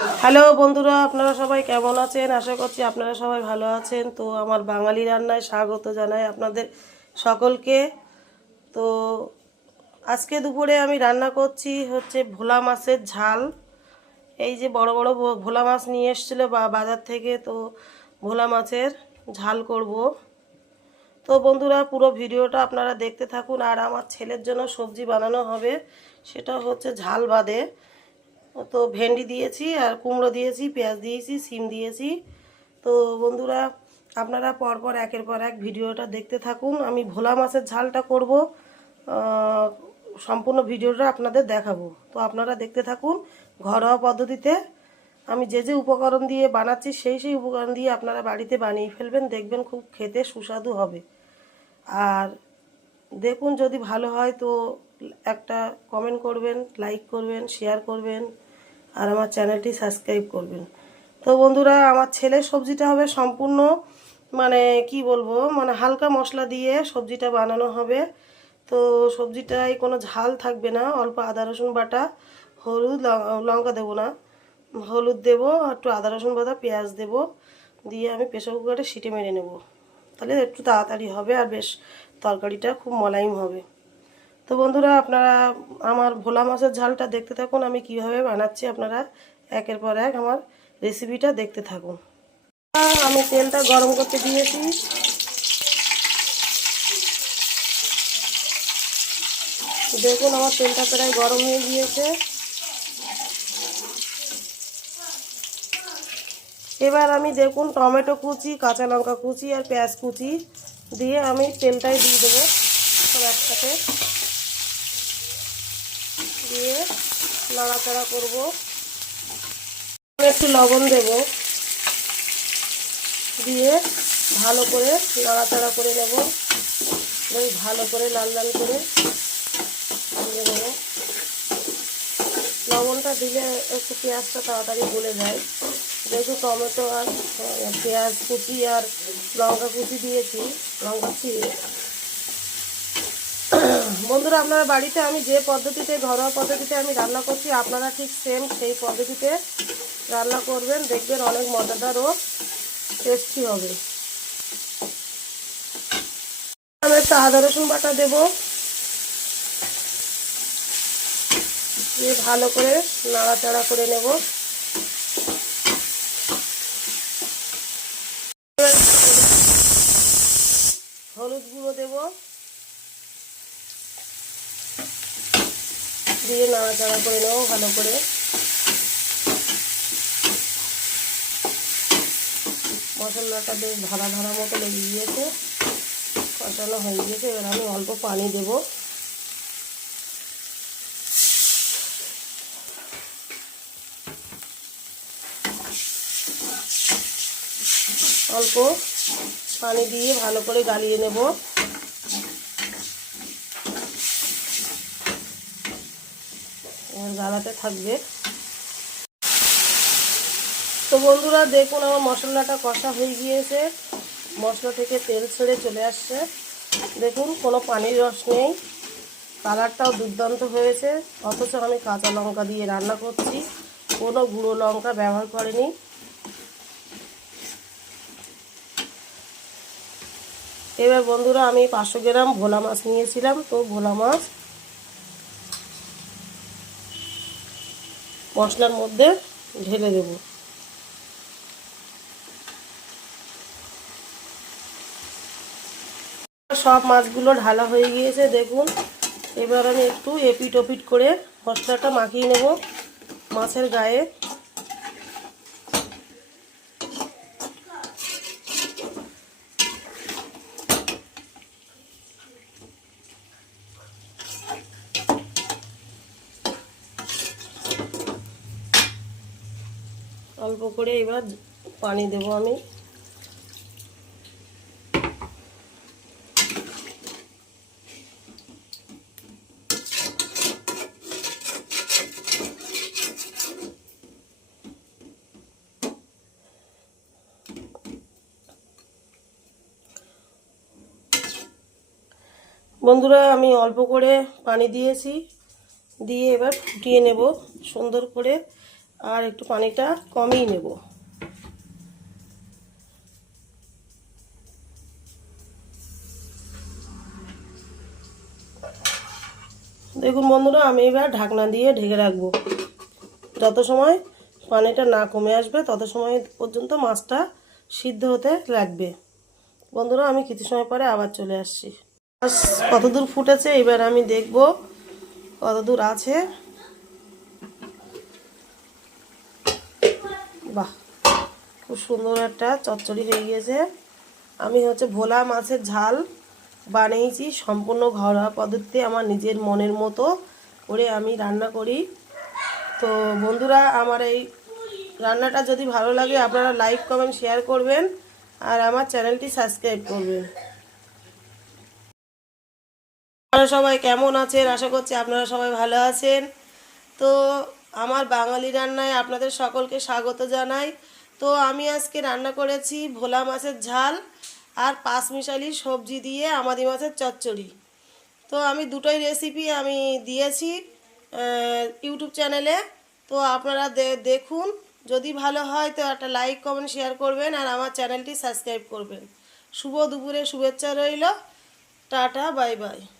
Hello বন্ধুরা, আপনারা সবাই কেমন আছেন? আশা করছি আপনারা সবাই ভালো আছেন। তো আমার বাঙালি রান্নায় স্বাগত জানাই আপনাদের সকলকে। তো আজকে দুপুরে আমি রান্না করছি হচ্ছে ভোলা মাছের ঝাল। এই যে বড় বড় ভোলা মাছ নিয়ে এসেছিল বা বাজার থেকে, তো ভোলা মাছের ঝাল করব। তো বন্ধুরা, পুরো ভিডিওটা আপনারা দেখতে থাকুন। আর আমার ছেলের জন্য সবজি বানানো হবে, সেটা হচ্ছে ঝাল বাদে। তো ভেন্ডি দিয়েছি আর কুমড়ো দিয়েছি, পেঁয়াজ দিয়েছি সিম দিয়েছি। তো বন্ধুরা, আপনারা পরপর একের পর এক ভিডিওটা দেখতে থাকুন। আমি ভোলা মাছের ঝালটা করব সম্পূর্ণ ভিডিওটা আপনাদের দেখাবো। তো আপনারা দেখতে থাকুন ঘরোয়া পদ্ধতিতে। আমি যে যে উপকরণ দিয়ে বানাচ্ছি, সেই সেই উপকরণ দিয়ে আপনারা বাড়িতে বানিয়ে ফেলবেন, দেখবেন খুব খেতে সুস্বাদু হবে। আর দেখুন যদি ভালো হয় তো একটা কমেন্ট করবেন লাইক করবেন শেয়ার করবেন। আর আমার চ্যানেলটি সাবস্ক্রাইব করবেন। তো বন্ধুরা, আমার ছেলের সবজিটা হবে সম্পূর্ণ মানে কি বলব মানে হালকা মশলা দিয়ে সবজিটা বানানো হবে। তো সবজিটায় কোনো ঝাল থাকবে না, অল্প আদা, রসুন বাটা, হলুদ লঙ্কা দেবো না। হলুদ দেবো, একটু আদা, রসুন বাটা, পেঁয়াজ দেবো, দিয়ে আমি প্রেসার কুকারে সিটে মেরে নেব। তাহলে একটু তাড়াতাড়ি হবে আর বেশ তরকারিটা খুব মোলায়েম হবে। তো বন্ধুরা আপনারা আমার ভোলা মাছের ঝালটা দেখতে থাকুন, আমি কীভাবে বানাচ্ছি আপনারা একের পর এক আমার রেসিপিটা দেখতে থাকুন। আমি তেলটা গরম করতে দিয়েছি। দেখুন আমার তেলটা প্রায় গরম হয়ে গিয়েছে। এবার আমি দেখুন টমেটো কুচি, কাঁচা লঙ্কা কুচি আর পেঁয়াজ কুচি দিয়ে আমি তেলটাই দিয়ে দেবো সব একসাথে। দিয়ে নাড়াচাড়া করব। একটু লবণ দেব। দিয়ে ভালো করে নাড়াচাড়া করে নেব। বেশ ভালো করে লাল লাল করে ভেজে লবণটা দিলে একটু পেঁয়াজটা তাড়াতাড়ি গলে যায়। যেহেতু টমেটো আর পেঁয়াজ কুচি আর লঙ্কা কুচি দিয়েছি, লঙ্কা চিড়ে। বন্ধুরা, আপনারা বাড়িতে আমি যে পদ্ধতিতে, ঘরোয়া পদ্ধতিতে আমি রান্না করছি, আপনারা ঠিক সেম সেই পদ্ধতিতে রান্না করবেন। দেখবেন অনেক মজাদার ও টেস্টি হবে। আমি একটা আদা, রসুন বাটা দেবো। দিয়ে ভালো করে নাড়াচাড়া করে নেব। হলুদ গুঁড়ো দেব। দিয়ে নাড়াচাড়া করে নেব ভালো করে। মশলাটা বেশ ধরা ধরা মতো লেগে গিয়েছে। কষানো হয়ে গিয়েছে, এবার আমি অল্প পানি দেবো। অল্প পানি দিয়ে ভালো করে গালিয়ে নেব। এবার গালাতে থাকবে। তো বন্ধুরা, দেখুন আমার মশলাটা কষা হয়ে গিয়েছে। মশলা থেকে তেল ছেড়ে চলে আসছে। দেখুন, কোনো পানির রস নেই। কালারটাও দুর্দান্ত হয়েছে। অথচ আমি কাঁচা লঙ্কা দিয়ে রান্না করছি। কোনো গুঁড়ো লঙ্কা ব্যবহার করিনি। এবার বন্ধুরা, আমি পাঁচশো গ্রাম ভোলা মাছ নিয়েছিলাম। তো ভোলা মাছ মশলার মধ্যে ঢেলে দেব। সব মাছগুলো ঢালা হয়ে গিয়েছে, দেখুন। এবার আমি একটু এপিট ওপিট করে মশলাটা মাখিয়ে নেব। মাছের গায়ে অল্প করে এবার পানি দেব আমি। বন্ধুরা, আমি অল্প করে পানি দিয়েছি, দিয়ে এবার ফুটিয়ে নেব সুন্দর করে। আর একটু পানিটা কমই নেব। দেখুন বন্ধুরা, আমি এবার ঢাকনা দিয়ে ঢেকে রাখব। যত সময় পানিটা না কমে আসবে, তত সময় পর্যন্ত মাছটা সিদ্ধ হতে লাগবে। বন্ধুরা, আমি কিছু সময় পরে আবার চলে আসছি। কতদূর ফুটেছে, এবার আমি দেখব কতদূর আছে। বাহ, খুব সুন্দর একটা চচ্চড়ি হয়ে গিয়েছে। আমি হচ্ছে ভোলা মাছের ঝাল বানিয়েছি, সম্পূর্ণ ঘরোয়া পদ্ধতিতে আমার নিজের মনের মতো করে আমি রান্না করি। তো বন্ধুরা, আমার এই রান্নাটা যদি ভালো লাগে, আপনারা লাইক, কমেন্ট, শেয়ার করবেন আর আমার চ্যানেলটি সাবস্ক্রাইব করবেন। আপনারা সবাই কেমন আছেন? আশা করছি আপনারা সবাই ভালো আছেন। তো আমার বাঙালি রান্নায় আপনাদের সকলকে স্বাগত জানাই। তো আমি আজকে রান্না করেছি ভোলা মাছের ঝাল আর পাঁচমিশালি সবজি দিয়ে আমাদি মাছের চচ্চড়ি। তো আমি দুটোই রেসিপি আমি দিয়েছি ইউটিউব চ্যানেলে। তো আপনারা দেখুন, যদি ভালো হয় তো একটা লাইক কমেন্ট শেয়ার করবেন আর আমার চ্যানেলটি সাবস্ক্রাইব করবেন। শুভ দুপুরে শুভেচ্ছা রইল, টাটা বাই বাই